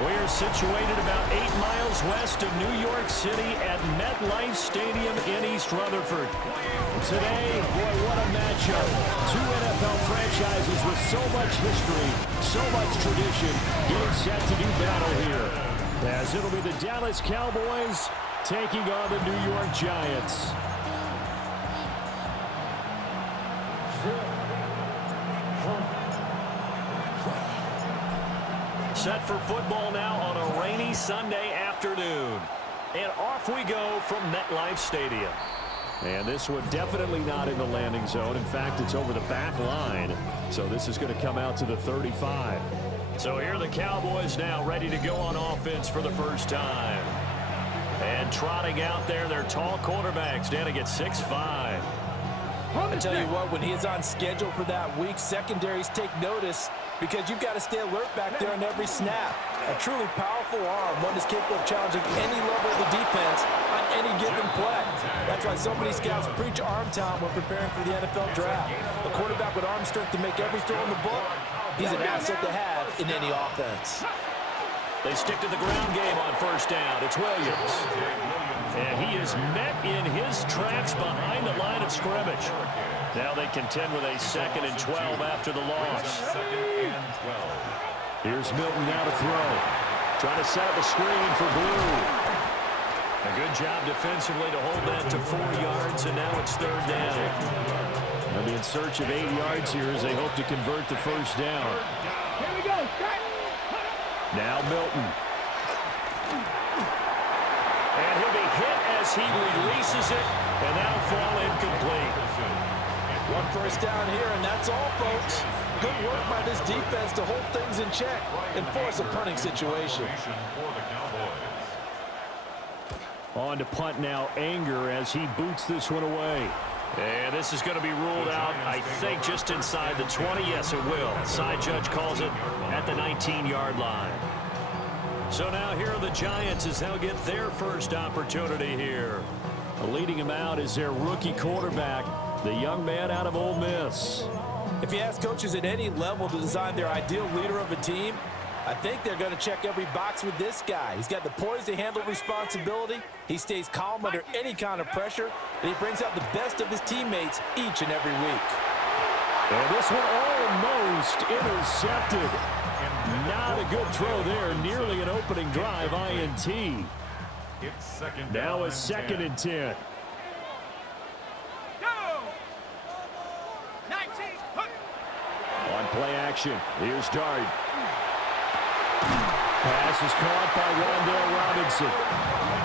We're situated about 8 miles west of New York City at MetLife Stadium in East Rutherford. Today, boy, what a matchup. Two NFL franchises with so much history, so much tradition, getting set to do battle here. As it'll be the Dallas Cowboys taking on the New York Giants. Set for football now on a rainy Sunday afternoon. And off we go from MetLife Stadium. And this one definitely not in the landing zone. In fact, it's over the back line. So this is going to come out to the 35. So here are the Cowboys now ready to go on offense for the first time. And trotting out there, their tall quarterbacks standing at 6'5". I tell you what, when he's on schedule for that week, secondaries take notice because you've got to stay alert back there on every snap. A truly powerful arm, one that's capable of challenging any level of the defense on any given play. That's why so many scouts preach arm talent when preparing for the NFL draft. A quarterback with arm strength to make every throw in the book, he's an asset to have in any offense. They stick to the ground game on first down. It's Williams. And he is met in his tracks behind the line of scrimmage. Now they contend with a 2nd and 12 after the loss. Here's Milton now to throw. Trying to set up a screen for Blue. A good job defensively to hold that to 4 yards, and now it's 3rd down. They'll be in search of 8 yards here as they hope to convert the first down. Here we go. Now Milton. And he'll be hit as he releases it, and that'll fall incomplete. 1 first down here, and that's all, folks. Good work by this defense to hold things in check and force a punting situation. On to punt now, Anger, as he boots this one away. And this is going to be ruled out, I think, just inside the 20. Yes, it will. Side judge calls it at the 19-yard line. So now here are the Giants as they'll get their first opportunity here. Leading him out is their rookie quarterback, the young man out of Ole Miss. If you ask coaches at any level to design their ideal leader of a team, I think they're going to check every box with this guy. He's got the poise to handle responsibility. He stays calm under any kind of pressure, and he brings out the best of his teammates each and every week. And this one almost intercepted. Not a good throw there. Nearly an opening drive, INT. Now a 2nd and 10. On play action, here's Dart. Pass is caught by Rondell Robinson.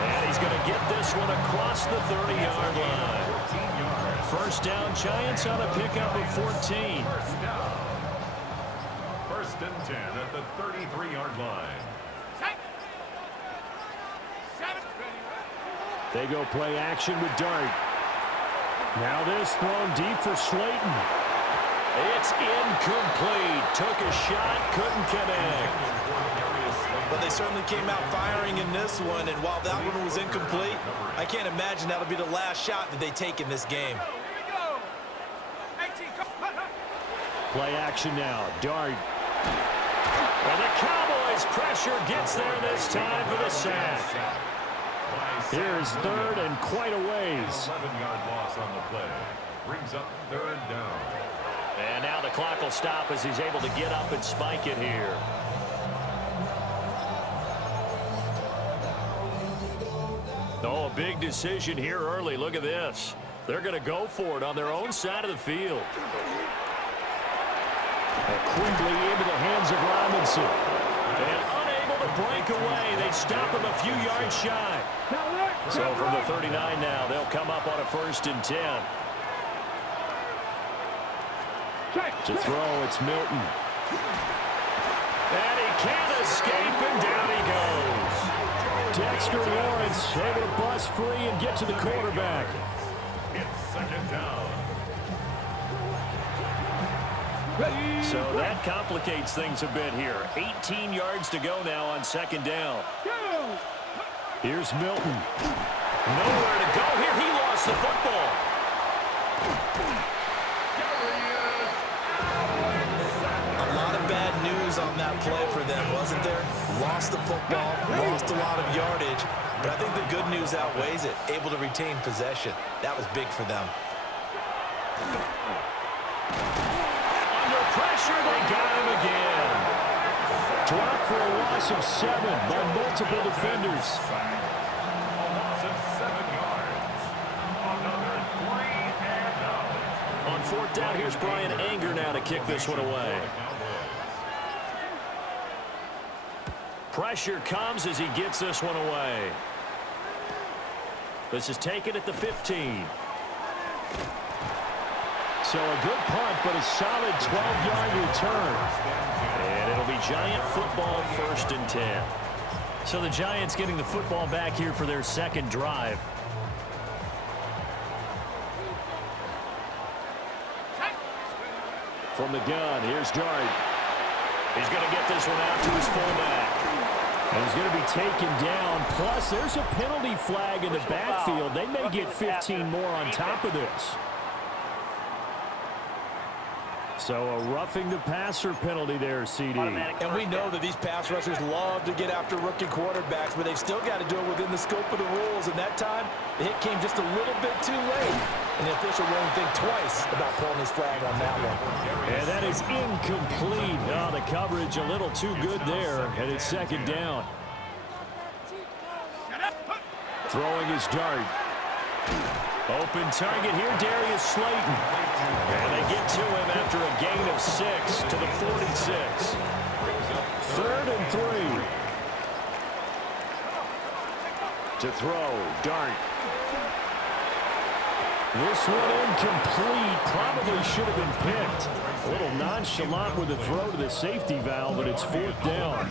And he's going to get this one across the 30-yard line. First down, Giants on a pickup of 14. 1st and 10 at the 33-yard line. They go play action with Dart. Now this thrown deep for Slayton. It's incomplete. Took a shot, couldn't connect. But they certainly came out firing in this one, and while that one was incomplete, I can't imagine that'll be the last shot that they take in this game. Play action now. Dart. And the Cowboys pressure gets there this time for the sack. Here's 3rd and quite a ways. 11-yard loss on the play. Brings up 3rd down. And now the clock will stop as he's able to get up and spike it here. Oh, a big decision here early. Look at this. They're going to go for it on their own side of the field. And quickly into the hands of Robinson. And unable to break away. They stop him a few yards shy. So from the 39 now, they'll come up on a 1st and 10. To throw, it's Milton. And he can't escape, and down he goes. Dexter Lawrence able to bust free and get to the quarterback. It's 2nd down. So that complicates things a bit here. 18 yards to go now on 2nd down. Here's Milton. Nowhere to go here. He lost the football. A lot of bad news on that play for them, wasn't there? Lost the football, lost a lot of yardage, but I think the good news outweighs it. Able to retain possession. That was big for them. Under pressure, they got him again. Dropped for a loss of 7 by multiple defenders. A loss of 7 yards. Another 3 and out. On 4th down, here's Brian Anger now to kick this one away. Pressure comes as he gets this one away. This is taken at the 15. So a good punt, but a solid 12-yard return. And it'll be Giant football, 1st and 10. So the Giants getting the football back here for their second drive. From the gun, here's Dart. He's going to get this one out to his fullback. And he's going to be taken down. Plus, there's a penalty flag in the backfield. They may get 15 more on top of this. So a roughing the passer penalty there, CD. And we know that these pass rushers love to get after rookie quarterbacks, but they've still got to do it within the scope of the rules. And that time, the hit came just a little bit too late. And the official won't think twice about pulling his flag on that one. And that is incomplete. Oh, the coverage a little too good there, and it's 2nd down. Throwing his Dart. Open target here, Darius Slayton. And they get to him after a gain of 6 to the 46. 3rd and 3. To throw, Dart. This one incomplete. Probably should have been picked. A little nonchalant with the throw to the safety valve, but it's 4th down.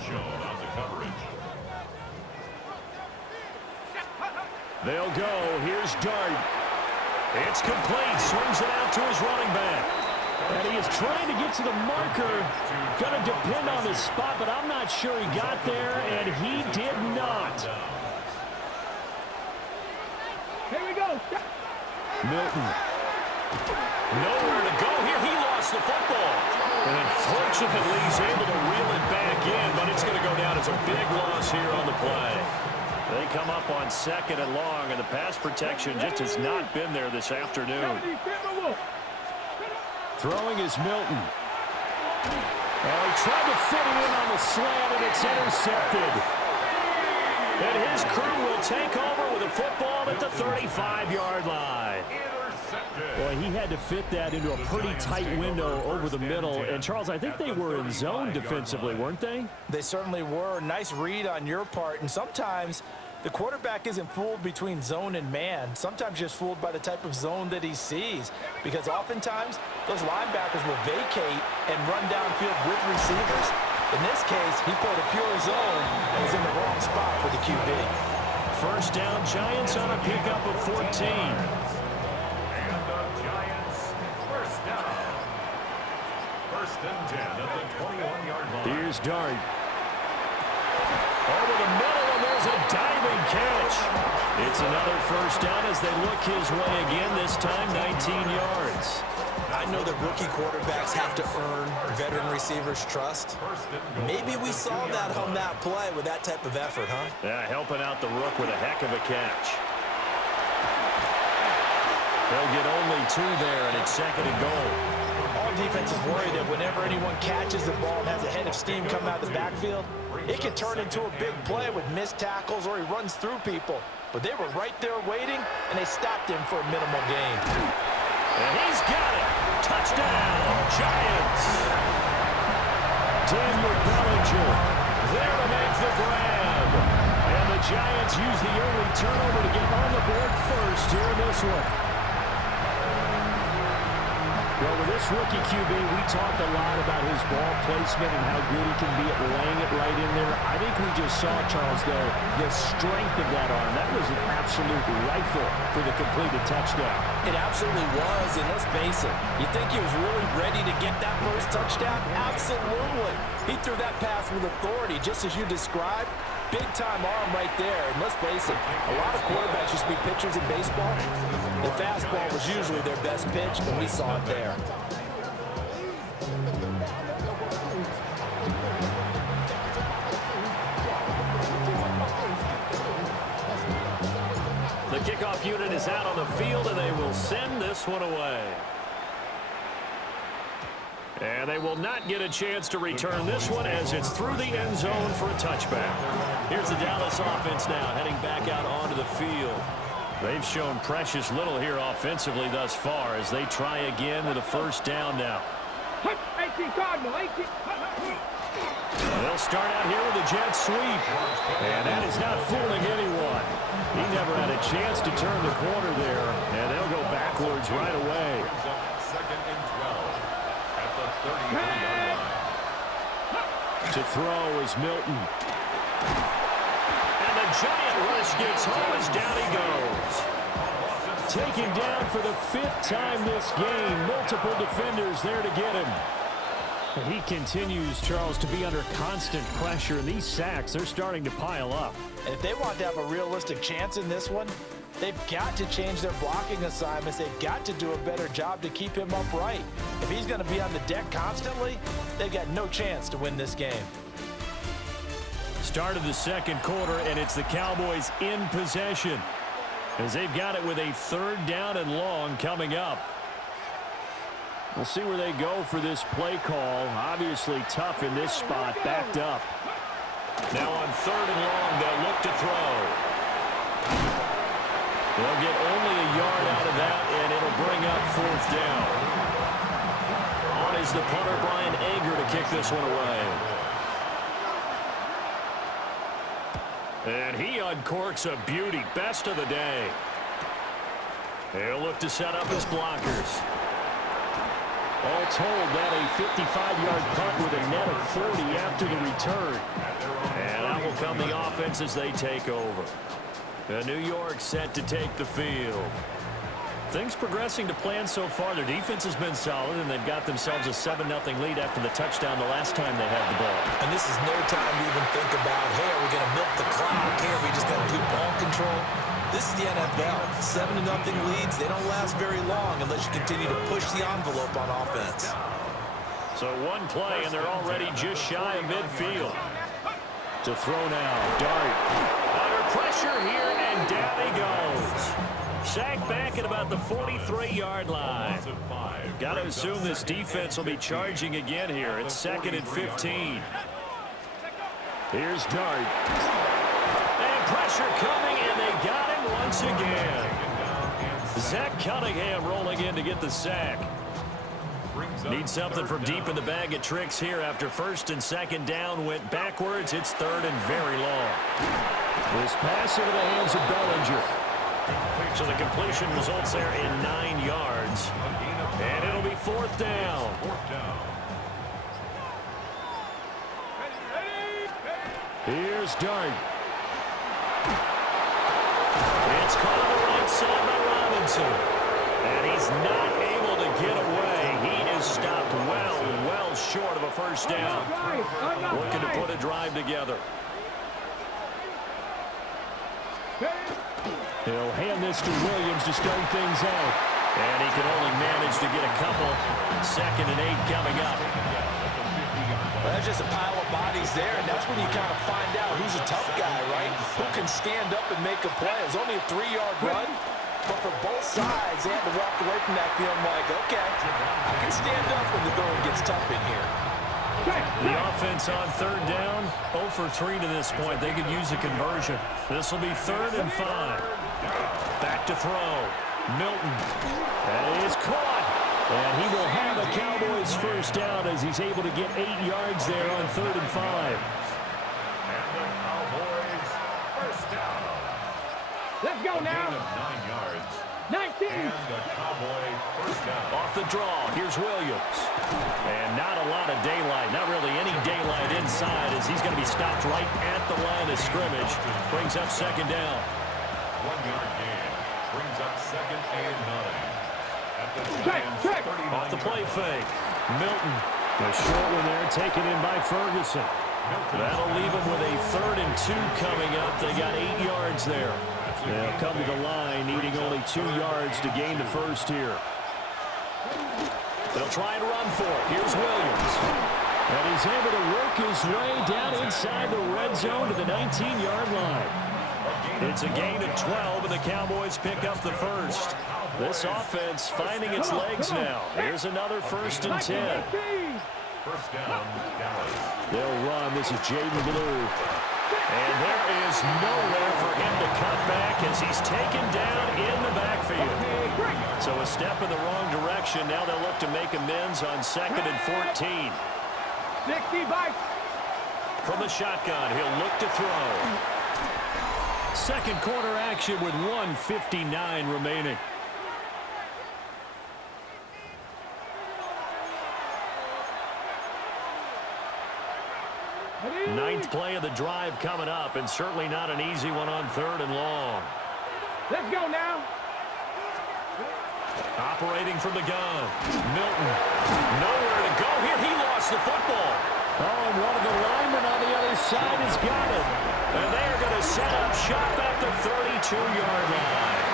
They'll go. Here's Dart. It's complete. Swings it out to his running back. And he is trying to get to the marker. Going to depend on his spot, but I'm not sure he got there, and he did not. Here we go. Milton. Nowhere to go here. He lost the football. And unfortunately, he's able to reel it back in, but it's going to go down as a big loss here on the play. They come up on 2nd and long, and the pass protection just has not been there this afternoon. Throwing is Milton. Oh, he tried to fit it in on the slant, and it's intercepted. And his crew will take over with a football at the 35-yard line. Boy, he had to fit that into a pretty tight window over the middle. And, Charles, I think they were in zone defensively, weren't they? They certainly were. Nice read on your part. And sometimes the quarterback isn't fooled between zone and man. Sometimes just fooled by the type of zone that he sees. Because oftentimes, those linebackers will vacate and run downfield with receivers. In this case, he played a pure zone and was in the wrong spot for the QB. 1st down, Giants on a pickup of 14. Here's Dart. Over the middle, and there's a diving catch. It's another 1st down as they look his way again, this time 19 yards. I know that rookie quarterbacks have to earn veteran receivers' trust. Maybe we saw that on that play with that type of effort, huh? Yeah, helping out the rook with a heck of a catch. They'll get only 2 there, and it's 2nd and goal. All defenses worry that whenever anyone catches the ball and has a head of steam coming out of the backfield, it can turn into a big play with missed tackles or he runs through people. But they were right there waiting, and they stopped him for a minimal gain. And he's got it. Touchdown, Giants. Daniel Bellinger there to make the grab. And the Giants use the early turnover to get on the board first here in this one. Well, with this rookie QB, we talked a lot about his ball placement and how good he can be at laying it right in there. I think we just saw, Charles, though, the strength of that arm. That was an absolute rifle for the completed touchdown. It absolutely was, and let's face it, you think he was really ready to get that first touchdown? Absolutely. He threw that pass with authority, just as you described. Big-time arm right there, and let's face it, a lot of quarterbacks used to be pitchers in baseball. The fastball was usually their best pitch, and we saw it there. kickoff unit is out on the field, and they will send this one away. And they will not get a chance to return this one as it's through the end zone for a touchback. Here's the Dallas offense now heading back out onto the field. They've shown precious little here offensively thus far as they try again with a first down now. 18 Cardinal, 18. They'll start out here with a jet sweep. And that is not fooling anyone. He never had a chance to turn the corner there. And they'll go backwards right away. Second and 12 at the 33-yard line. To throw is Milton. And the giant rush gets home as down he goes. Taken down for the 5th time this game. Multiple defenders there to get him. He continues, Charles, to be under constant pressure. And these sacks, they're starting to pile up. And if they want to have a realistic chance in this one, they've got to change their blocking assignments. They've got to do a better job to keep him upright. If he's going to be on the deck constantly, they've got no chance to win this game. Start of the second quarter, and it's the Cowboys in possession as they've got it with a 3rd down and long coming up. We'll see where they go for this play call. Obviously tough in this spot, backed up. Now on 3rd and long, they'll look to throw. They'll get only a yard out of that, and it'll bring up 4th down. On is the punter, Brian Ager, to kick this one away. And he uncorks a beauty, best of the day. He'll look to set up his blockers. All told, that a 55-yard punt with a net of 40 after the return. And out will come the offense as they take over. New York set to take the field. Things progressing to plan so far. Their defense has been solid, and they've got themselves a 7-0 lead after the touchdown the last time they had the ball. And this is no time to even think about, hey, are we going to milk the clock? Hey, are we just going to do ball control? This is the NFL. 7-0 leads, they don't last very long unless you continue to push the envelope on offense. So one play, and they're already just shy of midfield. To throw now, Dart. Under pressure here, and down he goes. Sacked back at about the 43-yard line. Got to assume this defense will be charging again here. It's 2nd and 15. Here's Dart. And pressure coming, and they got him once again. Zach Cunningham rolling in to get the sack. Need something from deep in the bag of tricks here after 1st and 2nd down went backwards. It's 3rd and very long. This pass into the hands of Bellinger. So the completion results there in 9 yards. And it'll be 4th down. Here's Dart. It's caught on the right side by Robinson. And he's not able to get away. He is stopped well short of a first down. Looking to put a drive together. He'll hand this to Williams to start things out. And he can only manage to get a couple. 2nd and 8 coming up. Well, that's just a pile of bodies there, and that's when you kind of find out who's a tough guy, right? Who can stand up and make a play. It was only a 3-yard run, but for both sides, they had to walk away from that feeling like, okay, I can stand up when the going gets tough in here. The offense on 3rd down, 0 for 3 to this point. They could use a conversion. This will be 3rd and 5. Back to throw. Milton. That is caught. And he will have a Cowboys first down as he's able to get 8 yards there on 3rd and 5. And the Cowboys first down. Let's go now. 9 yards. 19. And the Cowboy first down. Off the draw, here's Williams. And not a lot of daylight, not really any daylight inside as he's going to be stopped right at the line of scrimmage. Brings up 2nd down. 1-yard gain. Brings up 2nd and 9. At the Giants' 39 Off the play fake. Milton. The short one there taken in by Ferguson. That'll leave them with a 3rd and 2 coming up. They got 8 yards there. They'll come to the line, needing only 2 yards to gain the first here. They'll try and run for it. Here's Williams. And he's able to work his way down inside the red zone to the 19-yard line. It's a gain of 12, and the Cowboys pick up the first. This offense finding its legs now. Here's another 1st and 10. First down, Dallas. They'll run. This is Jaden Blue. And there is nowhere for him to cut back as he's taken down in the backfield. So a step in the wrong direction. Now they'll look to make amends on 2nd and 14. 60 bites. From the shotgun, he'll look to throw. Second quarter action with 1:59 remaining. Ninth play of the drive coming up, and certainly not an easy one on 3rd and long. Let's go now. Operating from the gun. Milton. Nowhere to go here. He lost the football. Oh, and one of the linemen on the other side has got it. And they are going to set up shop at the 32-yard line.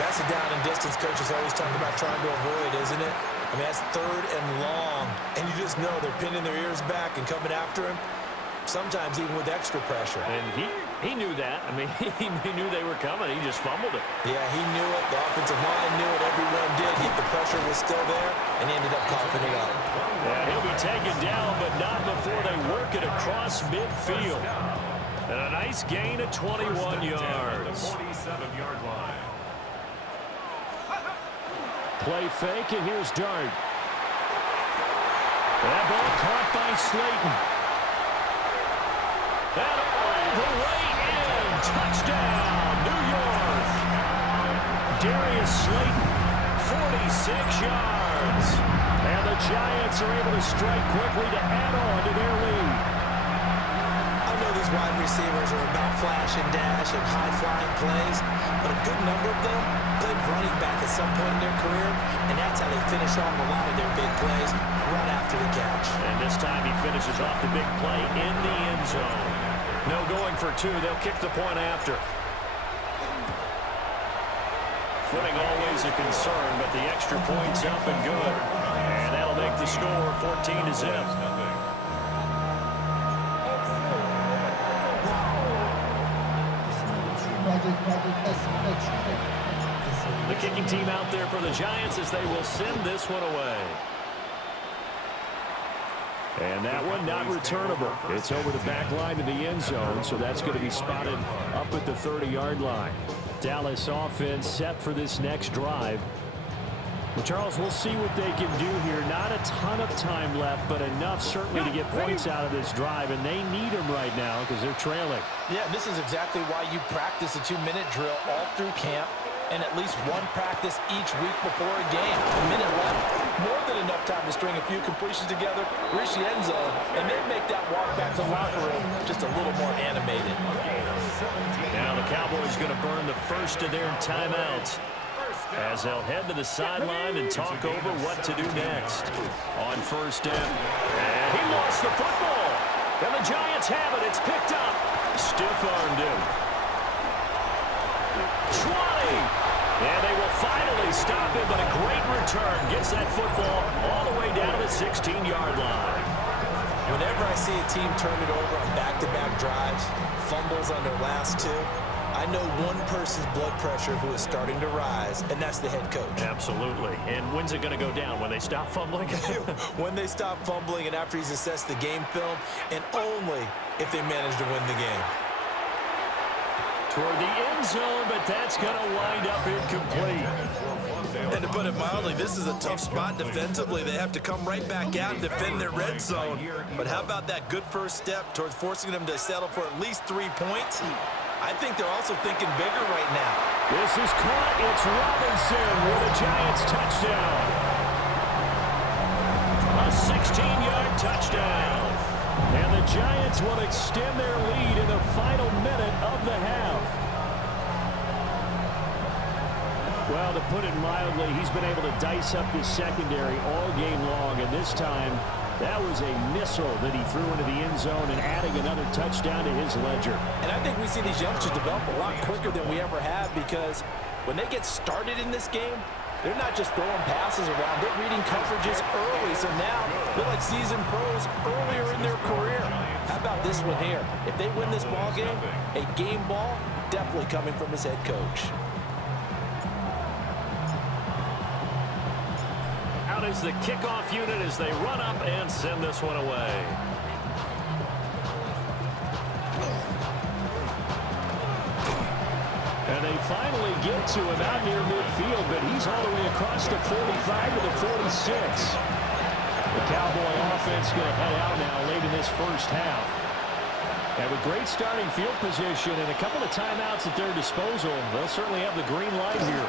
That's a down and distance coaches always talk about trying to avoid, isn't it? I mean, that's 3rd and long. And you just know they're pinning their ears back and coming after him, sometimes even with extra pressure. And he knew that. I mean, he knew they were coming. He just fumbled it. Yeah, he knew it. The offensive line knew it. Everyone did. The pressure was still there, and he ended up coughing it up. Yeah, he'll be taken down, but not before they work it across midfield. And a nice gain of 21 yards. 47-yard line. Play fake, and here's Dart. That ball caught by Slayton. And all the way in. Touchdown, New York. Darius Slayton, 46 yards. And the Giants are able to strike quickly to add on to their lead. I know these wide receivers are about flash and dash and high-flying plays, but a good number of them played running back at some point in their career, and that's how they finish off a lot of their big plays, run after the catch. And this time he finishes off the big play in the end zone. No going for 2. They'll kick the point after. Footing always a concern, but the extra point's up and good. And that'll make the score 14-0. The kicking team out there for the Giants as they will send this one away. And that one not returnable. It's over the back line of the end zone, so that's going to be spotted up at the 30-yard line. Dallas offense set for this next drive. Well, Charles, we'll see what they can do here. Not a ton of time left, but enough certainly to get points out of this drive, and they need them right now because they're trailing. Yeah, this is exactly why you practice a 2-minute drill all through camp and at least one practice each week before a game. A minute left, more than enough time to string a few completions together, reach the end zone, and then make that walk back to the locker room just a little more animated. Now the Cowboys going to burn the first of their timeouts as they'll head to the sideline and talk over what to do next. On first down, and he lost the football. And the Giants have it. It's picked up. Stiff-armed him. 20. And they will finally stop him, but a great return gets that football all the way down to the 16-yard line. Whenever I see a team turn it over on back-to-back drives, fumbles on their last 2, I know one person's blood pressure who is starting to rise, and that's the head coach. Absolutely. And when's it going to go down? When they stop fumbling? When they stop fumbling and after he's assessed the game film, and only if they manage to win the game. Toward the end zone, but that's going to wind up incomplete. And to put it mildly, this is a tough spot defensively. They have to come right back out and defend their red zone. But how about that good first step towards forcing them to settle for at least 3 points? I think they're also thinking bigger right now. This is caught. It's Robinson with a Giants touchdown. A 16-yard touchdown. And the Giants will extend their lead in the final minute of the half. Well, to put it mildly, he's been able to dice up this secondary all game long, and this time that was a missile that he threw into the end zone and adding another touchdown to his ledger. And I think we see these youngsters develop a lot quicker than we ever have, because when they get started in this game, they're not just throwing passes around. They're reading coverages early, so now they're like seasoned pros earlier in their career. How about this one here? If they win this ball game, a game ball, definitely coming from his head coach. Out is the kickoff unit as they run up and send this one away. And they finally get to him out near midfield, but he's all the way across the 45 to the 46. The Cowboy offense going to head out now late in this first half. And with great starting field position and a couple of timeouts at their disposal, they'll certainly have the green light here.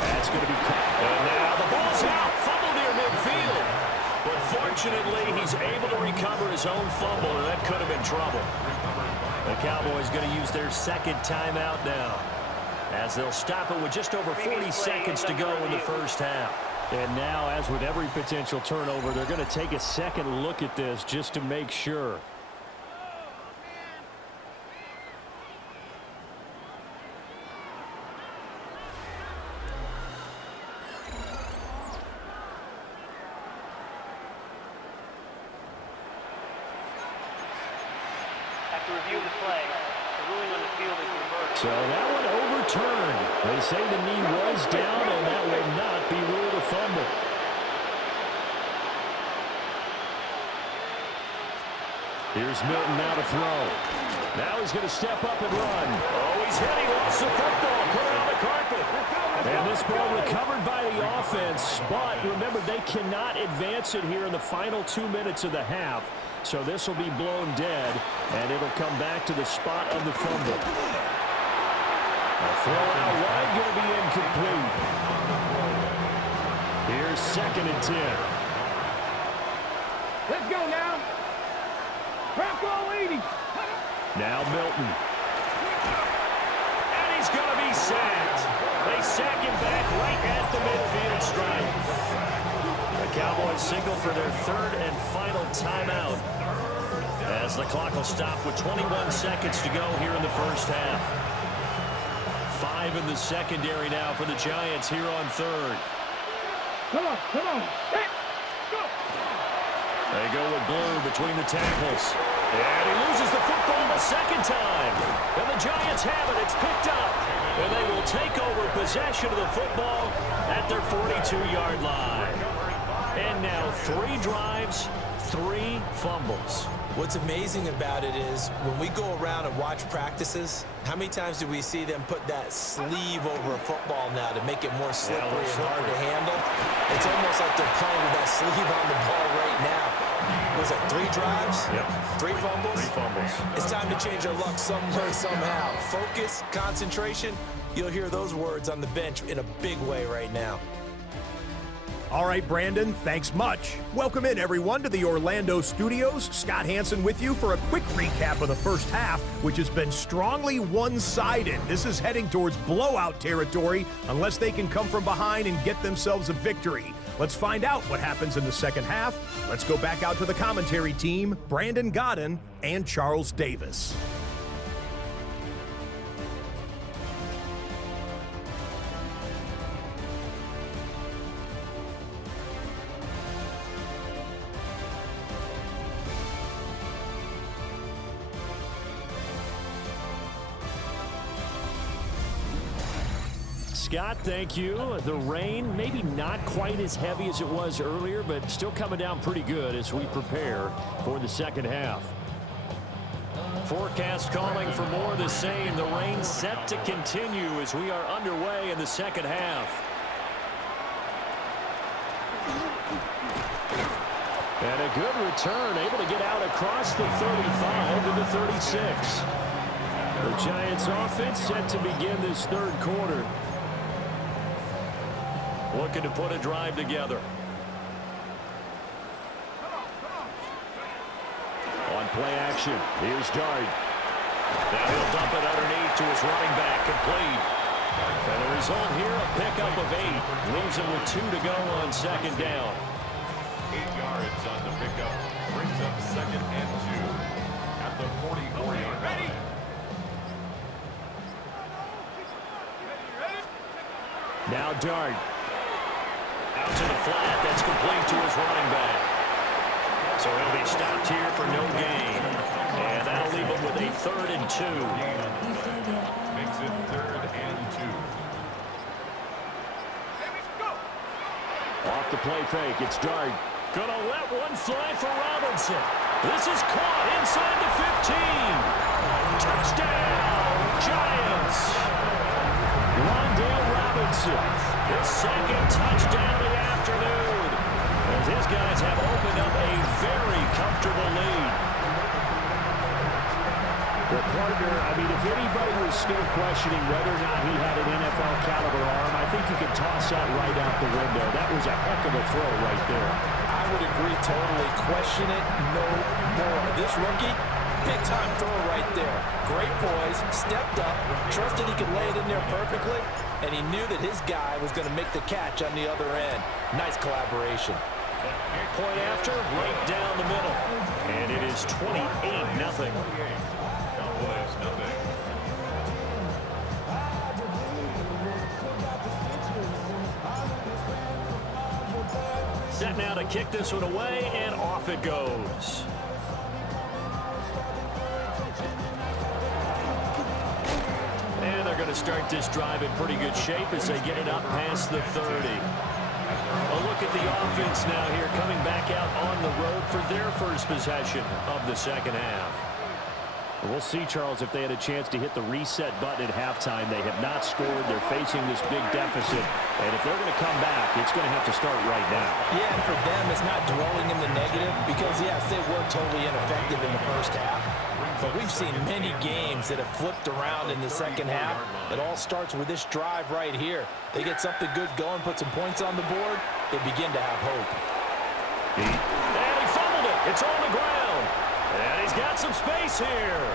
That's going to be caught. And now the ball's out. Fumble near midfield. But fortunately, he's able to recover his own fumble, and that could have been trouble. The Cowboys going to use their second timeout now, as they'll stop it with just over 40 seconds to go in the first half. And now, as with every potential turnover, they're going to take a second look at this just to make sure. After reviewing the play, the ruling on the field is reversed. So that one overturned. They say the knee was down, and that will not be ruled a fumble. Here's Milton now to throw. Now he's going to step up and run. Oh, he's hit. He lost the football. Put it on the carpet. And this ball recovered by the offense. But remember, they cannot advance it here in the final 2 minutes of the half. So this will be blown dead, and it'll come back to the spot of the fumble. A throw out wide, going to be incomplete. Here's 2nd and 10. Let's go now. Bronco 80. Now Milton. And he's going to be sacked. They sack him back right at the midfield stripe. The Cowboys signal for their 3rd and final timeout, as the clock will stop with 21 seconds to go here in the first half. 5 in the secondary now for the Giants here on 3rd. Come on, come on. Hey, go. They go with Blue between the tackles. And he loses the football a second time. And the Giants have it. It's picked up. And they will take over possession of the football at their 42-yard line. And now 3 drives, 3 fumbles. What's amazing about it is when we go around and watch practices, how many times do we see them put that sleeve over a football now to make it more slippery and hard to handle? It's almost like they're playing with that sleeve on the ball right now. Was it 3 drives? Yep. 3 fumbles? 3 fumbles. It's time to change our luck somewhere, somehow. Focus, concentration. You'll hear those words on the bench in a big way right now. All right, Brandon, thanks much. Welcome in, everyone, to the Orlando studios. Scott Hansen with you for a quick recap of the first half, which has been strongly one-sided. This is heading towards blowout territory unless they can come from behind and get themselves a victory. Let's find out what happens in the second half. Let's go back out to the commentary team, Brandon Godden and Charles Davis. Scott, thank you. The rain, maybe not quite as heavy as it was earlier, but still coming down pretty good as we prepare for the second half. Forecast calling for more of the same. The rain set to continue as we are underway in the second half. And a good return, able to get out across the 35 to the 36. The Giants offense set to begin this 3rd quarter. Looking to put a drive together. On play action, here's Dart. Now he'll dump it underneath to his running back, complete. And the result here, a pickup of 8. Leaves him with 2 to go on 2nd down. 8 yards on the pickup. Brings up 2nd and 2 at the 44-yard line. Now Dart. Out to the flat. That's complete to his running back. So he'll be stopped here for no gain. And that'll leave him with a 3rd and 2. the play fake. It's Dart. Gonna let one fly for Robinson. This is caught inside the 15. Touchdown, Giants. Rondale Robinson, his second touchdown of the afternoon, as his guys have opened up a very comfortable lead. Well, partner, I mean, if anybody was still questioning whether or not he had an NFL caliber arm, I think you can toss that right out the window. That was a heck of a throw right there. I would agree totally. Question it no more. This rookie, big-time throw right there. Great poise, stepped up, trusted he could lay it in there perfectly, and he knew that his guy was going to make the catch on the other end. Nice collaboration. Point after, right down the middle. And it is 28-0. Cowboys, nothing. Set now to kick this one away, and off it goes. And they're going to start this drive in pretty good shape as they get it up past the 30. A look at the offense now here, coming back out on the road for their first possession of the second half. We'll see, Charles, if they had a chance to hit the reset button at halftime. They have not scored. They're facing this big deficit. And if they're going to come back, it's going to have to start right now. Yeah, and for them, it's not dwelling in the negative because, yes, they were totally ineffective in the first half. But we've seen many games that have flipped around in the second half. It all starts with this drive right here. They get something good going, put some points on the board, they begin to have hope. And he fumbled it. It's on the ground. And he's got some space here.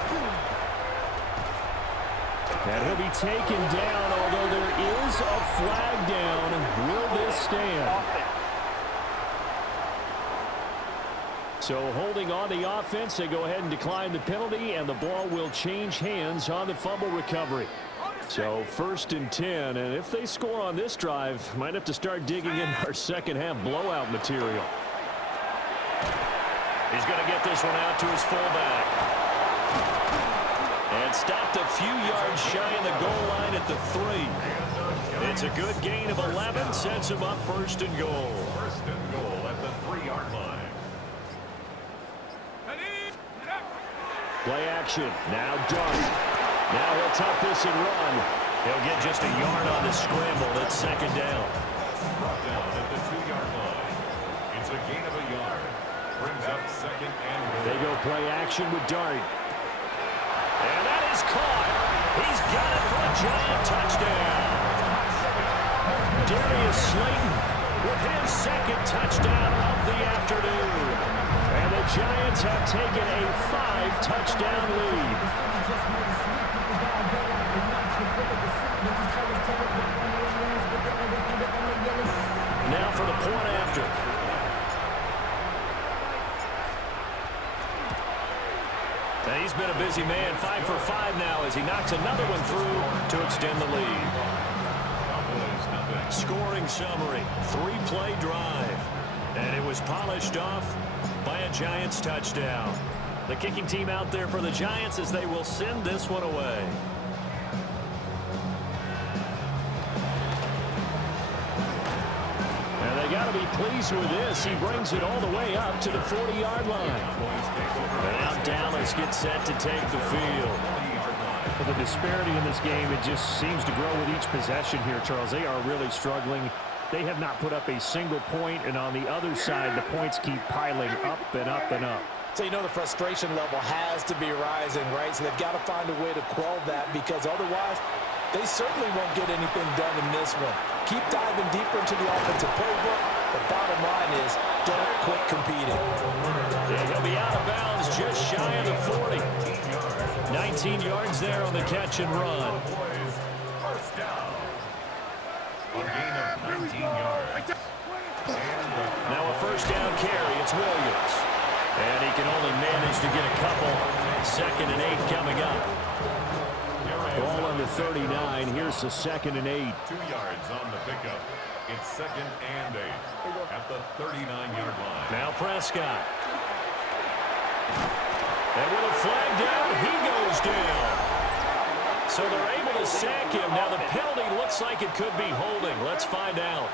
And he'll be taken down, although there is a flag down. Will this stand? So holding on the offense, they go ahead and decline the penalty, and the ball will change hands on the fumble recovery. So 1st and 10, and if they score on this drive, might have to start digging in our second half blowout material. He's going to get this one out to his fullback. And stopped a few yards shy of the goal line at the 3. It's a good gain of 11, sets him up 1st and goal. 1st and goal at the 3-yard line. Play action. Now Dart. Now he'll tuck this and run. He'll get just a yard on the scramble. That's 2nd down. Brought down at the 2-yard line. It's a gain of a yard. Brings up 2nd and goal. They go play action with Dart. And that is caught. He's got it for a giant touchdown. Darius Slayton with his 2nd touchdown of the afternoon. And the Giants have taken a 5-touchdown lead. Now for the point after. And he's been a busy man, 5 for 5 now as he knocks another one through to extend the lead. Scoring summary, 3-play drive. And it was polished off by a Giants touchdown. The kicking team out there for the Giants as they will send this one away. And they got to be pleased with this. He brings it all the way up to the 40-yard line. And now Dallas gets set to take the field. Well, the disparity in this game, it just seems to grow with each possession here, Charles. They are really struggling. They have not put up a single point, and on the other side, the points keep piling up and up and up. So you know the frustration level has to be rising, right? So they've got to find a way to quell that because otherwise they certainly won't get anything done in this one. Keep diving deeper into the offensive playbook. The bottom line is don't quit competing. Yeah, he'll be out of bounds just shy of the 40. 19 yards there on the catch and run. First down. A gain of 19 yards. Now a first down carry. It's Williams. And he can only manage to get a couple. 2nd and 8 coming up. Ball on the 39. Here's the 2nd and 8. 2 yards on the pickup. It's 2nd and 8 at the 39-yard line. Now Prescott. And with a flag down, he goes down. So they're able to sack him. Now the penalty looks like it could be holding. Let's find out.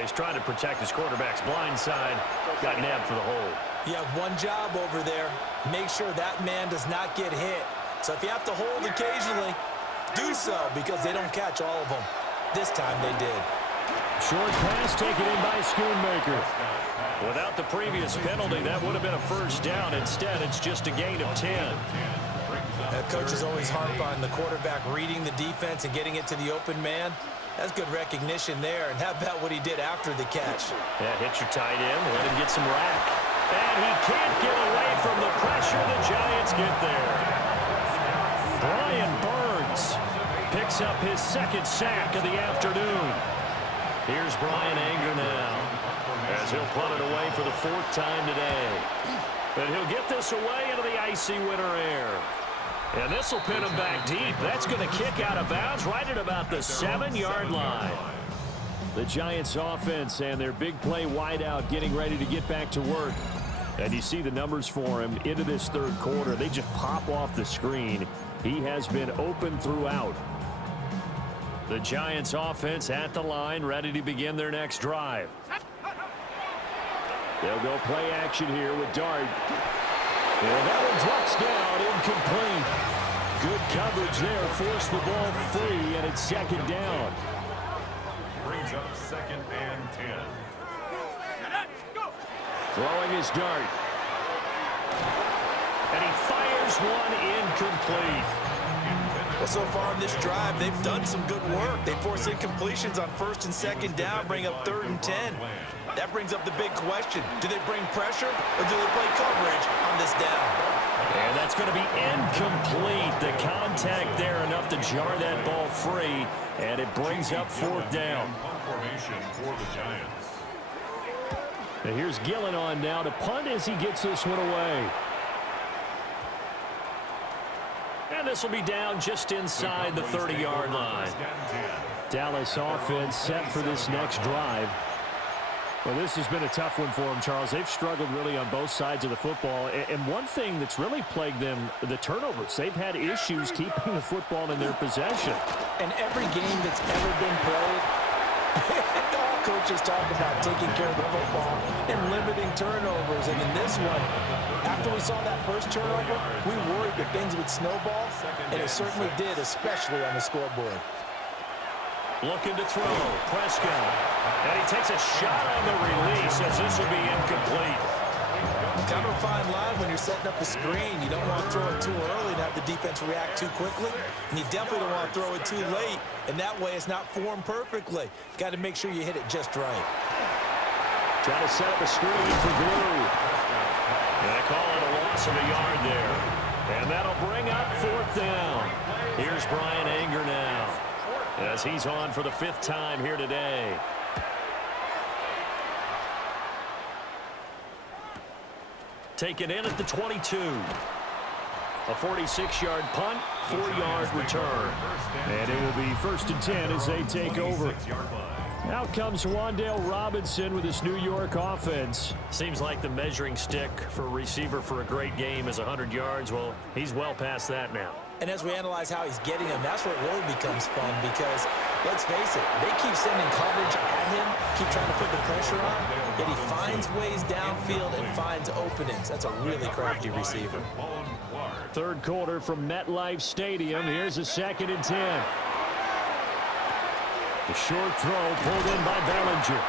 He's trying to protect his quarterback's blind side. Got nabbed for the hold. You have one job over there. Make sure that man does not get hit. So if you have to hold occasionally, do so, because they don't catch all of them. This time they did. Short pass taken in by Schoonmaker. Without the previous penalty, that would have been a first down. Instead, it's just a gain of 10. Coaches always harp on the quarterback reading the defense and getting it to the open man. That's good recognition there. And how about what he did after the catch? Yeah, hit your tight end, let him get some rack. And he can't get away from the pressure. The Giants get there. Brian Burns picks up his second sack of the afternoon. Here's Brian Anger now, as he'll punt it away for the fourth time today. And he'll get this away into the icy winter air. And this will pin him back deep. That's going to kick out of bounds right at about the 7-yard line. The Giants offense and their big play wideout getting ready to get back to work. And you see the numbers for him into this third quarter. They just pop off the screen. He has been open throughout. The Giants offense at the line, ready to begin their next drive. They'll go play action here with Dart. And that one drops down, incomplete. Good coverage there, forced the ball free, and it's second down. Brings up second and 10. Throwing his Dart. And he fires one incomplete. Well, so far in this drive, they've done some good work. They force incompletions on first and second down, bring up 3rd and 10. That brings up the big question. Do they bring pressure or do they play coverage on this down? And that's going to be incomplete. The contact there enough to jar that ball free, and it brings up 4th down. Formation for the Giants. And here's Gillen on now to punt as he gets this one away. And this will be down just inside the 30-yard line. Dallas offense set for this next drive. Well, this has been a tough one for them, Charles. They've struggled really on both sides of the football. And one thing that's really plagued them, the turnovers. They've had issues keeping the football in their possession. And every game that's ever been played, all coaches talk about taking care of the football and limiting turnovers. And in this one, after we saw that first turnover, we worried that things would snowball, and it certainly did, especially on the scoreboard. Looking to throw, Prescott. And he takes a shot on the release as this will be incomplete. Kind of a fine line when you're setting up a screen. You don't want to throw it too early and have the defense react too quickly. And you definitely don't want to throw it too late. And that way it's not formed perfectly. Got to make sure you hit it just right. Try to set up a screen for Glue. And they call it a loss of a yard there. And that'll bring up 4th down. Here's Brian Anger now, as he's on for the 5th time here today. Taken in at the 22. A 46-yard punt, 4-yard return. And it will be 1st and 10 as they take over. Now comes Wan'Dale Robinson with his New York offense. Seems like the measuring stick for a receiver for a great game is 100 yards. Well, he's well past that now. And as we analyze how he's getting them, that's where it really becomes fun because, let's face it, they keep sending coverage at him, keep trying to put the pressure on, yet he finds ways downfield and finds openings. That's a really crafty receiver. 3rd quarter from MetLife Stadium. Here's a 2nd and 10. The short throw pulled in by Bellinger.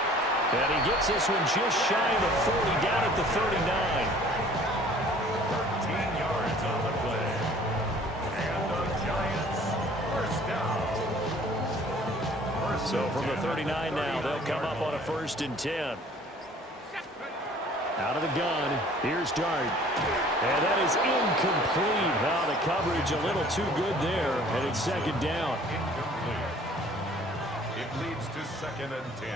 And he gets this one just shy of the 40, down at the 39. 13 yards on the play. And the Giants first down. So from the 39 now, they'll come up on a 1st and 10. Out of the gun, here's Dart. And that is incomplete. Wow, the coverage a little too good there, and it's 2nd down. Incomplete. It leads to 2nd and 10.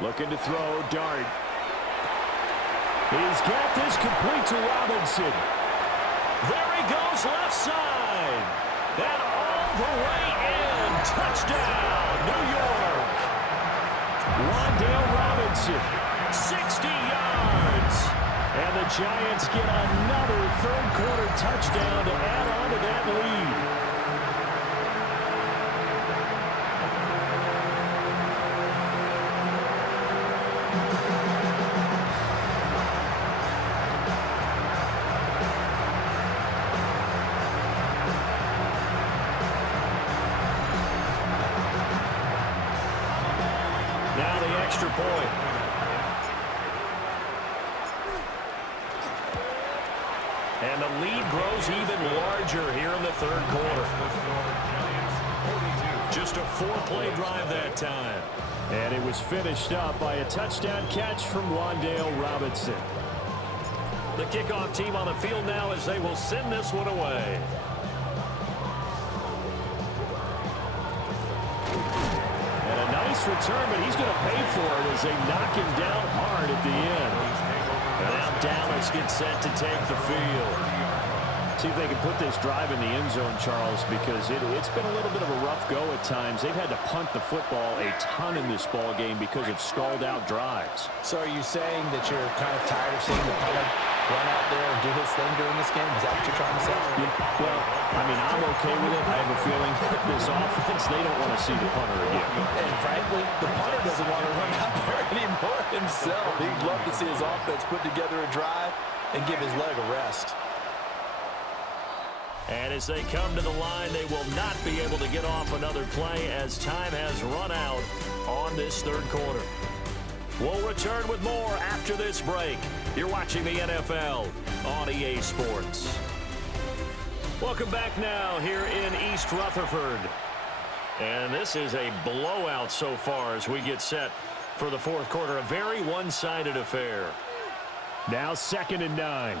Looking to throw, Dart. He's got this complete to Robinson. There he goes, left side. And all the way in. Touchdown, New York. Wan'Dale Robinson, 60 yards. And the Giants get another 3rd quarter touchdown to add on to that lead. extra point. And the lead grows even larger here in the third quarter. Just a 4-play drive that time. And it was finished up by a touchdown catch from Wan'Dale Robinson. The kickoff team on the field now as they will send this one away. And a nice return, but he's going to pay for it as they knock him down hard at the end. And now Dallas gets set to take the field. See if they can put this drive in the end zone, Charles, because it's been a little bit of a rough go at times. They've had to punt the football a ton in this ball game because of stalled-out drives. So are you saying that you're kind of tired of seeing the punter run out there and do his thing during this game? Is that what you're trying to say? Yeah, well, I mean, I'm okay with it. I have a feeling that this offense, they don't want to see the punter again. And frankly, the punter doesn't want to run out there anymore himself. He'd love to see his offense put together a drive and give his leg a rest. And as they come to the line, they will not be able to get off another play as time has run out on this third quarter. We'll return with more after this break. You're watching the NFL on EA Sports. Welcome back now here in East Rutherford. And this is a blowout so far as we get set for the fourth quarter. A very one-sided affair. Now 2nd and 9.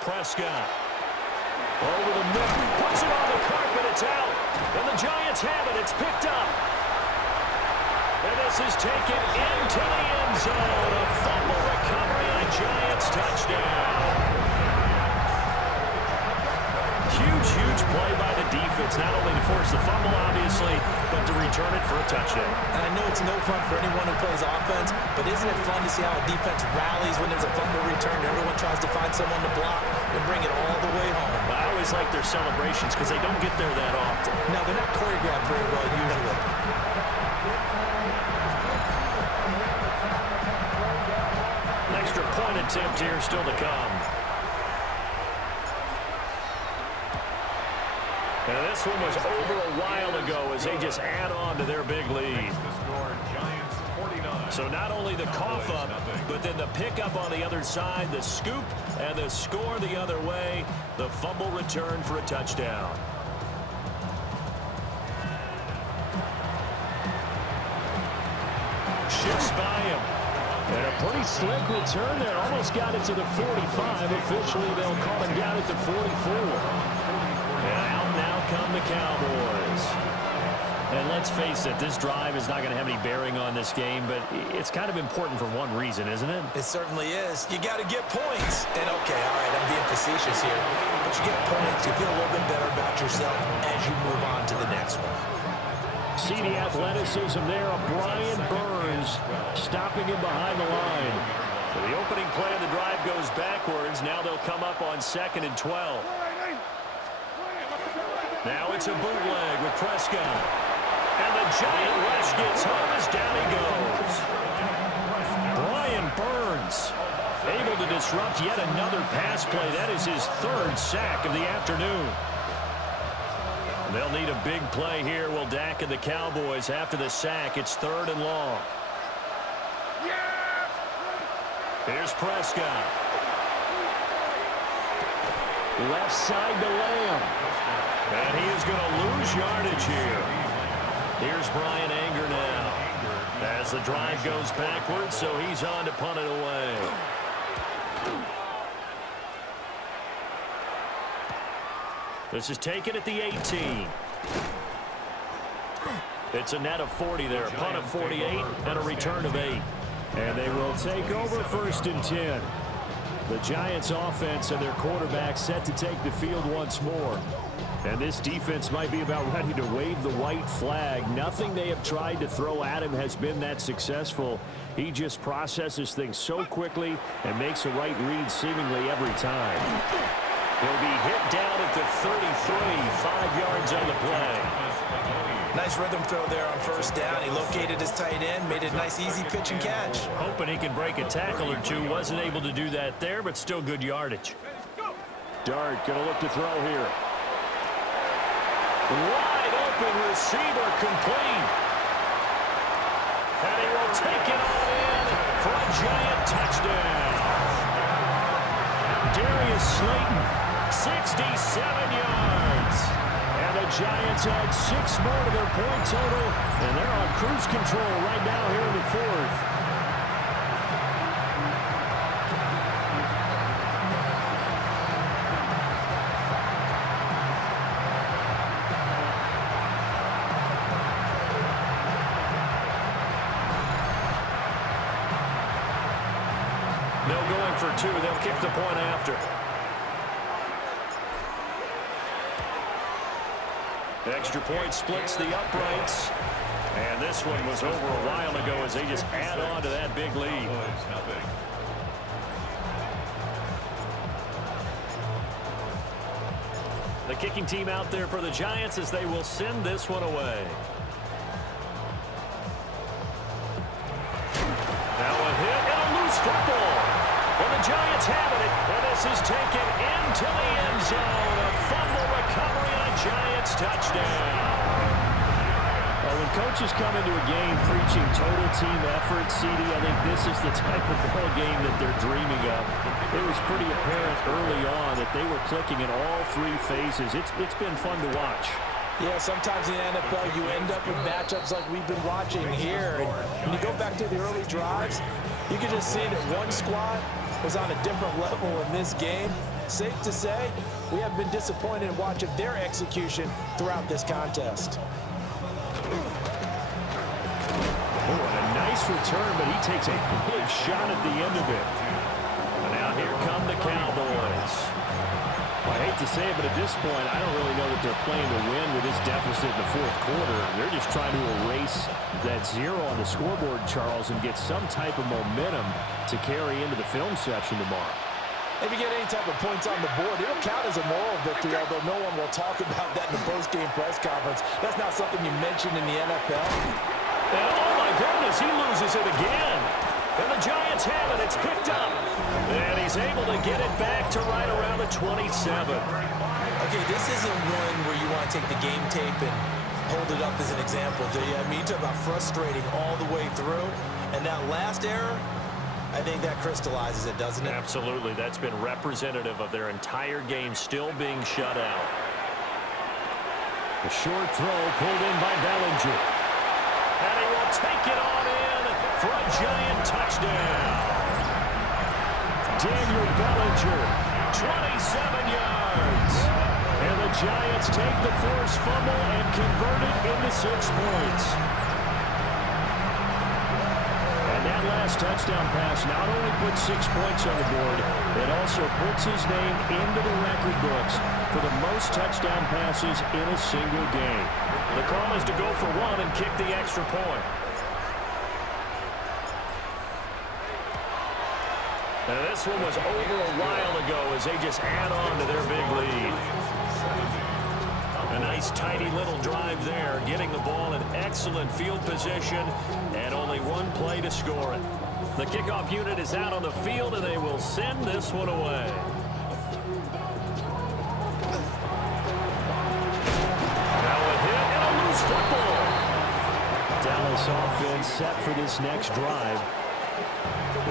Prescott. Over the middle. Puts it on the carpet. It's out. And the Giants have it. It's picked up. And this is taken into the end zone. A fumble recovery and a Giants touchdown. Huge play by the defense. Not only to force the fumble, obviously, but to return it for a touchdown. And I know it's no fun for anyone who plays offense, but isn't it fun to see how a defense rallies when there's a fumble return and everyone tries to find someone to block and bring it all the way home? I always like their celebrations because they don't get there that often. No, they're not choreographed very well usually. An extra point attempt here still to come. And this one was over a while ago as they just add on to their big lead. So not only the cough up, but then the pickup on the other side, the scoop, and the score the other way. The fumble return for a touchdown. Shifts by him. And a pretty slick return there. Almost got it to the 45. Officially, they'll call him down at the 44. And out now come the Cowboys. And let's face it, this drive is not going to have any bearing on this game, but it's kind of important for one reason, isn't it? It certainly is. You got to get points. And okay, all right, I'm being facetious here, but you get points, you feel a little bit better about yourself as you move on to the next one. See the athleticism there of Brian Burns stopping him behind the line. So the opening play of the drive goes backwards. Now they'll come up on 2nd and 12. Now it's a bootleg with Prescott. And the giant rush gets home as down he goes. Brian Burns able to disrupt yet another pass play. That is his 3rd sack of the afternoon. They'll need a big play here. Will Dak and the Cowboys after the sack. It's 3rd and long. Here's Prescott. Left side to Lamb. And he is going to lose yardage here. Here's Brian Anger now. As the drive goes backwards, so he's on to punt it away. This is taken at the 18. It's a net of 40 there. A punt of 48 and a return of 8. And they will take over 1st and 10. The Giants offense and their quarterback set to take the field once more. And this defense might be about ready to wave the white flag. Nothing they have tried to throw at him has been that successful. He just processes things so quickly and makes a right read seemingly every time. He'll be hit down at the 33, 5 yards on the play. Nice rhythm throw there on 1st down. He located his tight end, made a nice easy pitch and catch. Hoping he can break a tackle or two. Wasn't able to do that there, but still good yardage. Dart going to look to throw here. Wide open receiver complete. And he will take it all in for a giant touchdown. Darius Slayton, 67 yards. And the Giants add 6 more to their point total, and they're on cruise control right now here in the fourth. No going for 2. They'll kick the point after. Extra point splits the uprights. And this one was over a while ago as they just add on to that big lead. The kicking team out there for the Giants as they will send this one away. Now a hit and a loose football. Well, the Giants have it, and this is taken into the end zone. A fumble recovery and a Giants touchdown. Well, when coaches come into a game preaching total team effort, CD, I think this is the type of ball game that they're dreaming of. It was pretty apparent early on that they were clicking in all 3 phases. It's been fun to watch. Yeah, sometimes in the NFL you end up with matchups like we've been watching here. And when you go back to the early drives, you can just see that one squad was on a different level in this game. Safe to say, we have been disappointed in watching their execution throughout this contest. Oh, and a nice return, but he takes a big shot at the end of it. And now here come the Cowboys. Well, I hate to say it, but at this point, I don't really know that they're playing to win with this deficit in the fourth quarter. They're just trying to erase that 0 on the scoreboard, Charles, and get some type of momentum to carry into the film section tomorrow. If you get any type of points on the board, it'll count as a moral victory, although no one will talk about that in the post-game press conference. That's not something you mentioned in the NFL. And oh my goodness, he loses it again. And the Giants have it. It's picked up. And he's able to get it back to right around the 27. Okay, this isn't one where you want to take the game tape and hold it up as an example, do you? I mean, you talk about frustrating all the way through. And that last error, I think that crystallizes it, doesn't it? Absolutely. That's been representative of their entire game still being shut out. A short throw pulled in by Bellinger. And he will take it on in for a giant touchdown. Daniel Bellinger, 27 yards. And the Giants take the forced fumble and convert it into 6 points. And that last touchdown pass not only puts 6 points on the board, it also puts his name into the record books for the most touchdown passes in a single game. The call is to go for 1 and kick the extra point. And this one was over a while ago as they just add on to their big lead. A nice, tidy little drive there, getting the ball in excellent field position, and only 1 play to score it. The kickoff unit is out on the field, and they will send this one away. Now a hit and a loose football. Dallas offense set for this next drive.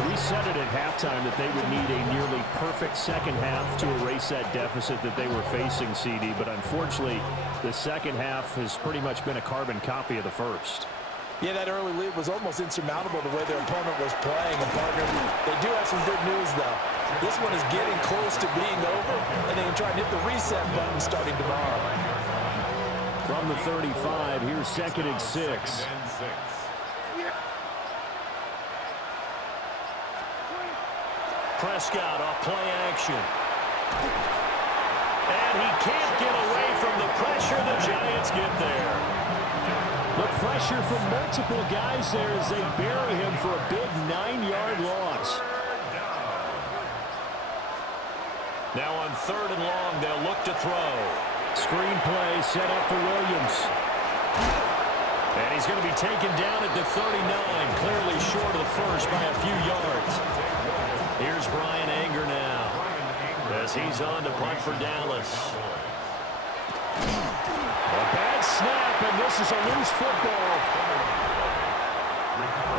We said it at halftime that they would need a nearly perfect second half to erase that deficit that they were facing, CD, but unfortunately, the second half has pretty much been a carbon copy of the first. Yeah, that early lead was almost insurmountable the way their opponent was playing. And partner, they do have some good news, though. This one is getting close to being over, and they can try and hit the reset button starting tomorrow. From the 35, here's 2nd and 6. Prescott off play action. And he can't get away from the pressure. The Giants get there. The pressure from multiple guys there as they bury him for a big 9-yard loss. Now on 3rd and long, they'll look to throw. Screen play set up for Williams. And he's going to be taken down at the 39, clearly short of the first by a few yards. Here's Brian Anger now as he's on to punt for Dallas. A bad snap, and this is a loose football.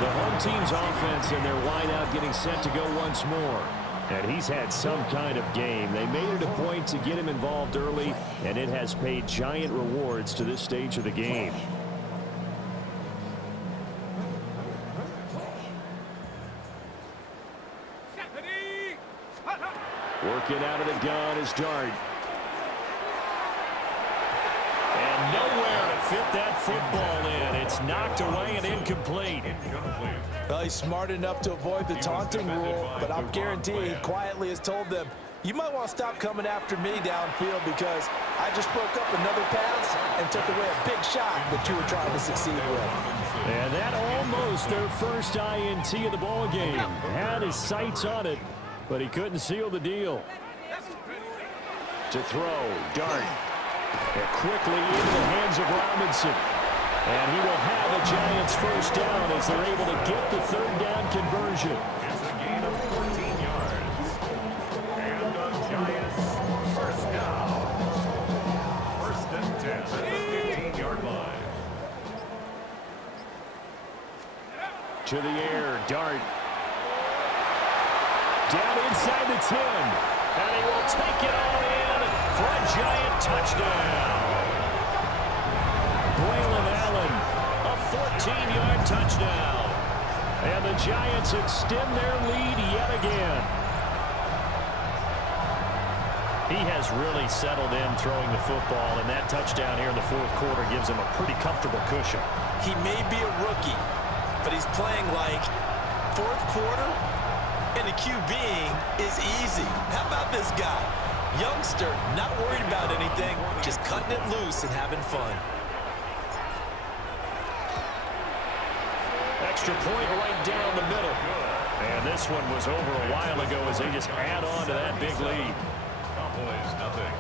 The home team's offense and their wideout getting set to go once more. And he's had some kind of game. They made it a point to get him involved early, and it has paid giant rewards to this stage of the game. Working out of the gun is Dart. And nowhere to fit that football in. It's knocked away and incomplete. Well, he's smart enough to avoid the taunting rule, but I'll guarantee he quietly has told them, you might want to stop coming after me downfield because I just broke up another pass and took away a big shot that you were trying to succeed with. And that almost their first INT of the ball game. Had his sights on it, but he couldn't seal the deal. To throw, Dart. And quickly into the hands of Robinson. And he will have a Giants first down as they're able to get the third down conversion. It's a gain of 14 yards. And the Giants first down. First and 10 at the 15-yard line. To the air, Dart. Down inside the 10. And he will take it all in for a Giant touchdown. Braylon Allen, a 14-yard touchdown. And the Giants extend their lead yet again. He has really settled in throwing the football, and that touchdown here in the fourth quarter gives him a pretty comfortable cushion. He may be a rookie, but he's playing like fourth quarter, and the QBing is easy. How about this guy? Youngster, not worried about anything, just cutting it loose and having fun. Extra point right down the middle. And this one was over a while ago as they just add on to that big lead. Cowboys, nothing.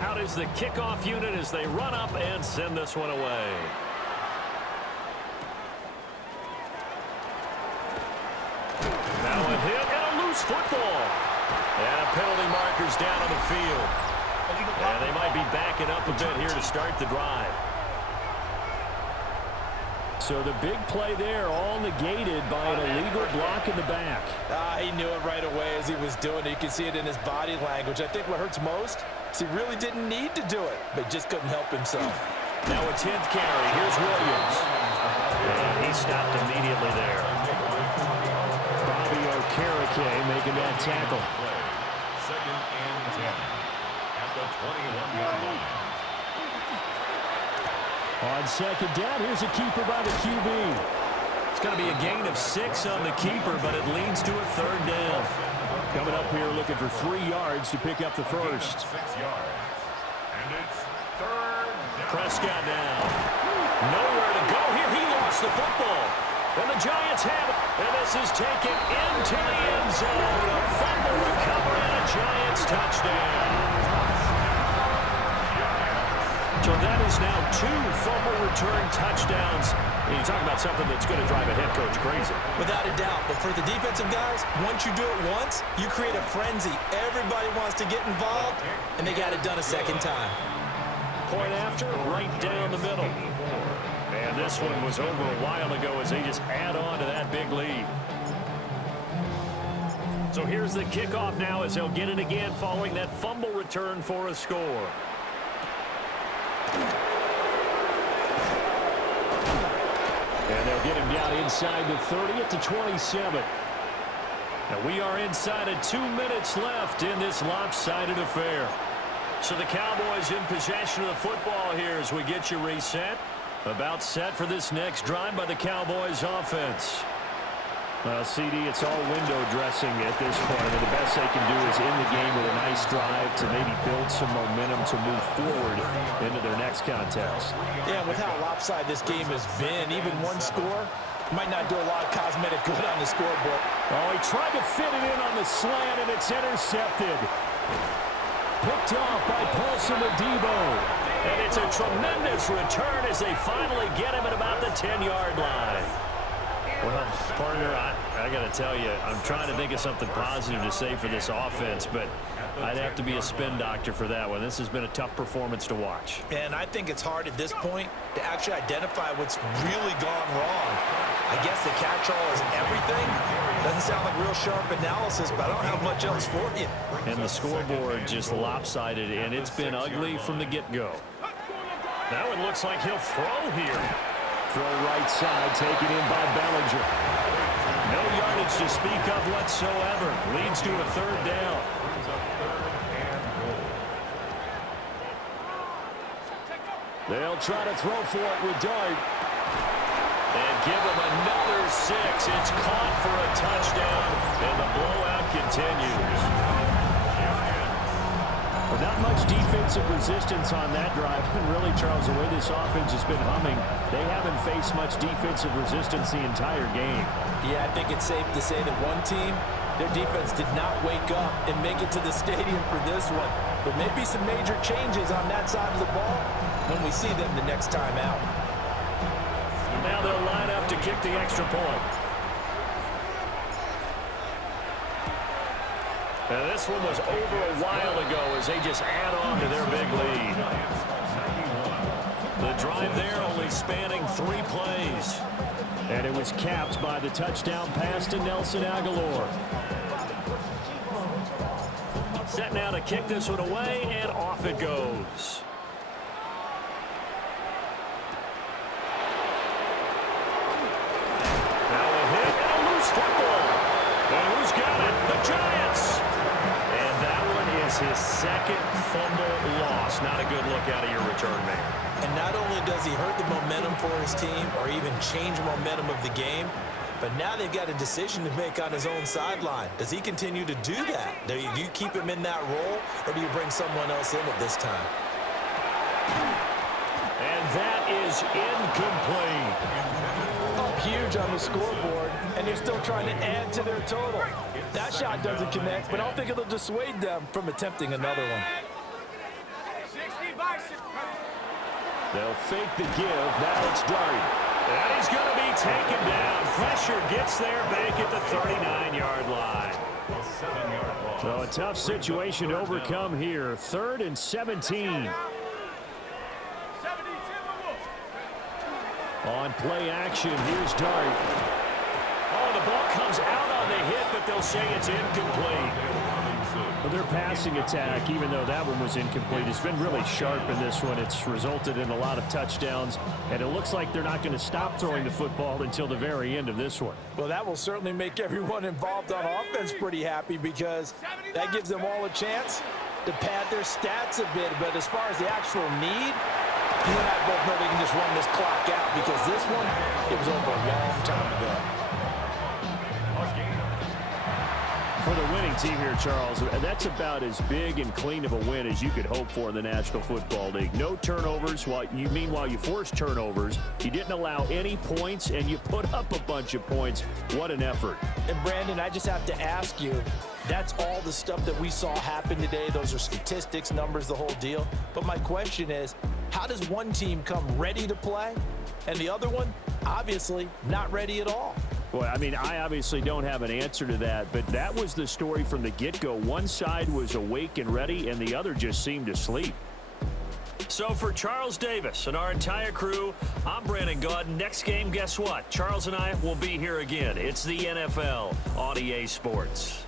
Out is the kickoff unit as they run up and send this one away. Now a hit and a loose football. And penalty markers down on the field. And they might be backing up a bit here to start the drive. So the big play there all negated by an illegal block in the back. He knew it right away as he was doing it. You can see it in his body language. I think what hurts most is he really didn't need to do it, but just couldn't help himself. Now a 10th carry. Here's Williams. And he stopped immediately there. Bobby Okereke making that tackle. Second and 10 at the 21-yard line. On second down, here's a keeper by the QB. It's going to be a gain of 6 on the keeper, but it leads to a third down. Coming up here looking for 3 yards to pick up the first. 6 yards. And it's third down. Prescott now. Nowhere to go here. He lost the football. And the Giants have it. And this is taken into the end zone. A fumble recovery and a Giants touchdown. So that is now 2 fumble return touchdowns. And you're talking about something that's going to drive a head coach crazy. Without a doubt. But for the defensive guys, once you do it once, you create a frenzy. Everybody wants to get involved, and they got it done a second time. Point after, right down the middle. And this one was over a while ago as they just add on to that big lead. So here's the kickoff now as they'll get it again following that fumble return for a score. And they'll get him down inside the 30 at the 27. And we are inside of 2 minutes left in this lopsided affair. So the Cowboys in possession of the football here as we get you reset. About set for this next drive by the Cowboys offense. CD, it's all window dressing at this point. I mean, the best they can do is in the game with a nice drive to maybe build some momentum to move forward into their next contest. Yeah, with how lopsided this game has been, even one score might not do a lot of cosmetic good on the scoreboard. Oh, he tried to fit it in on the slant, and it's intercepted. Picked off by Paulson Adebo. And it's a tremendous return as they finally get him at about the 10-yard line. Well, partner, I got to tell you, I'm trying to think of something positive to say for this offense, but I'd have to be a spin doctor for that one. This has been a tough performance to watch. And I think it's hard at this point to actually identify what's really gone wrong. I guess the catch-all is everything. Doesn't sound like real sharp analysis, but I don't have much else for you. And the scoreboard just lopsided, and it's been ugly from the get-go. Now it looks like he'll throw here. Throw right side, taken in by Bellinger. No yardage to speak of whatsoever. Leads to a third down. They'll try to throw for it with Dart. And give him another 6. It's caught for a touchdown, and the blowout continues. Well, not much defensive resistance on that drive. And really, Charles, the way this offense has been humming, they haven't faced much defensive resistance the entire game. Yeah, I think it's safe to say that one team, their defense did not wake up and make it to the stadium for this one. But maybe some major changes on that side of the ball when we see them the next time out. Now they'll line up to kick the extra point. And this one was over a while ago as they just add on to their big lead. The drive there only spanning 3 plays. And it was capped by the touchdown pass to Nelson Aguilar. Set now to kick this one away, and off it goes. Now a hit and a loose football. And who's got it? The Giants. And that one is his second fumble loss. Not a good look out of your return man. And not only does he hurt the momentum for his team or even change momentum of the game, but now they've got a decision to make on his own sideline. Does he continue to do that? Do you keep him in that role, or do you bring someone else in at this time? And that is incomplete. Up huge on the scoreboard, and they're still trying to add to their total. That shot doesn't connect, but I don't think it'll dissuade them from attempting another one. They'll fake the give. Now it's Dart. And he's going to be taken down. Pressure gets there back at the 39-yard line. So a tough situation to overcome here. 3rd and 17. On play action, here's Dart. Oh, the ball comes out on the hit, but they'll say it's incomplete. Well, their passing attack, even though that one was incomplete, has been really sharp in this one. It's resulted in a lot of touchdowns, and it looks like they're not going to stop throwing the football until the very end of this one. Well, that will certainly make everyone involved on offense pretty happy, because that gives them all a chance to pad their stats a bit. But as far as the actual need, you and I both know they can just run this clock out, because this one, it was over a long time ago. For the winning team here, Charles, that's about as big and clean of a win as you could hope for in the National Football League. No turnovers. Meanwhile, you forced turnovers. You didn't allow any points, and you put up a bunch of points. What an effort. And, Brandon, I just have to ask you, that's all the stuff that we saw happen today. Those are statistics, numbers, the whole deal. But my question is, how does one team come ready to play, and the other one, obviously, not ready at all? Well, I mean, I obviously don't have an answer to that, but that was the story from the get-go. One side was awake and ready, and the other just seemed to sleep. So for Charles Davis and our entire crew, I'm Brandon Gaudin. Next game, guess what? Charles and I will be here again. It's the NFL on EA Sports.